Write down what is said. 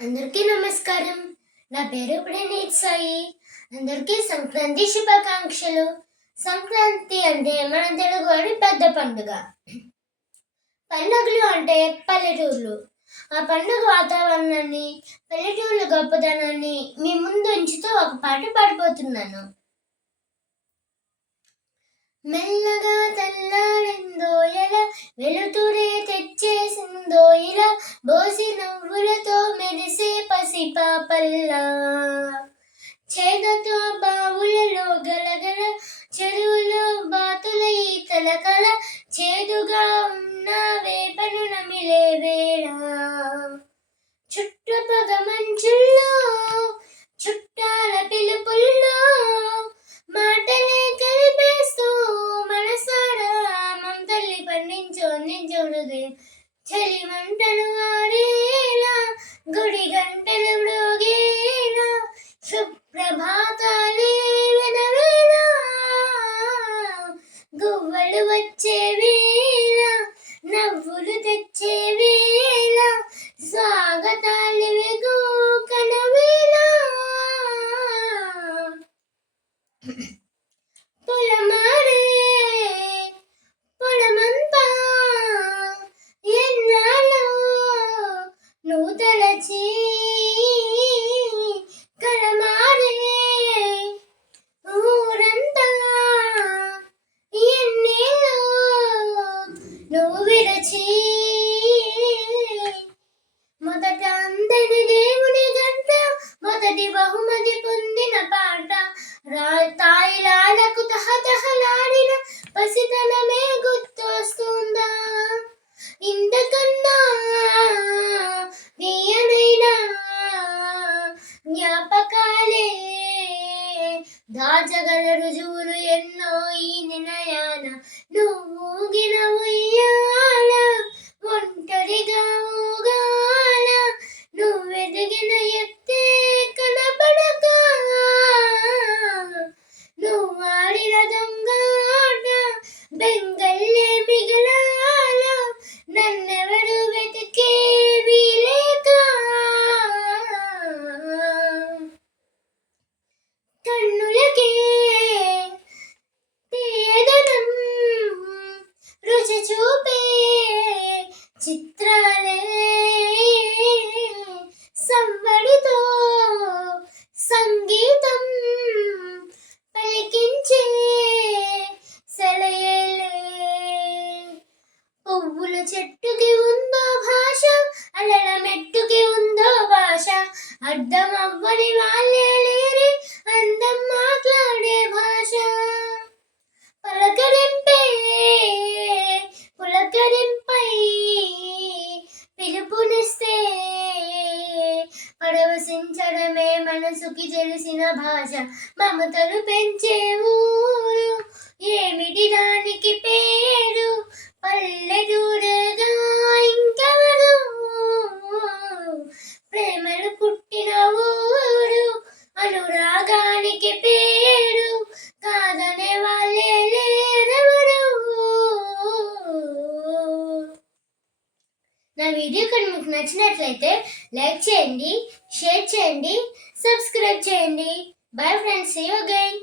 అందరికీ నమస్కారం. నా పేరు ప్రణీత్ సాయి. అందరికీ సంక్రాంతి శుభాకాంక్షలు. సంక్రాంతి అంటే మన తెలుగువాడి పెద్ద పండుగ. పండుగలు అంటే పల్లెటూర్లు. ఆ పండుగ వాతావరణాన్ని పల్లెటూర్ల గొప్పతనాన్ని మీ ముందు ఉంచుతూ ఒక పాట పాడిపోతున్నాను. మెల్లగా తెల్లారిందో ఎలా వెలుతురే తెచ్చేసిందో ఇలా చుట్టుపగ మంచుల్లో చుట్టాల పిలుపుల్లో మాటలే కలిపేస్తూ మనసారా మమతల్లి పండించు అందించుడుది చలి మంటలు ఆడేలా గుడి గంటలు మ్రోగేలా సుప్రభాతాలే వినవేలా గువ్వలు వచ్చే వేళ నవ్వులు తెచ్చే వేళ స్వాగతాలు వెగూకన వేళ పొలమారే పొలమంతా ఎన్నాళ్ళో నువ్వు తలచి కలమారే. ఊరంతా ఎన్నేళ్ళో నువ్వు విరచి మొదట అందరి దేవుని గంట మొదటి బహుమతి పొందిన పాట. తాయిలాలకు తహతహలాడిన పసితనమే గుర్తొస్తుందా? ఇంతకన్నా తీయనైనా జ్ఞాపకాలే. దాచగల రుజువులు ఎన్నో ఈ నిలయాన నువ్వు ಗಂಗಲ್ಲೇ ಮಿಗಳಾಲ ನನ್ನೆವಡು ಬೆದಕೆ ವಿಲೇಕ ಕಣ್ಣುಲಗೆ ತೇದನಂ ರುಚಿ ಚೂಪೇ ಚಿತ್ರಾಲೇ ಸಂಬಳ చెట్టుకి ఉందో భాష అలల మెట్టుకి ఉందో భాష. అర్థం అవ్వని వాళ్ళే లేరే అందం మాట్లాడే భాష. పలకరింపే పులకరింపై పిలుపునిస్తే పరవశించడమే మనసుకి తెలిసిన భాష. మమతలు పెంచే ఊరు. వీడియో కనుక మీకు నచ్చినట్లయితే లైక్ చేయండి షేర్ చేయండి సబ్స్క్రైబ్ చేయండి. Bye friends you again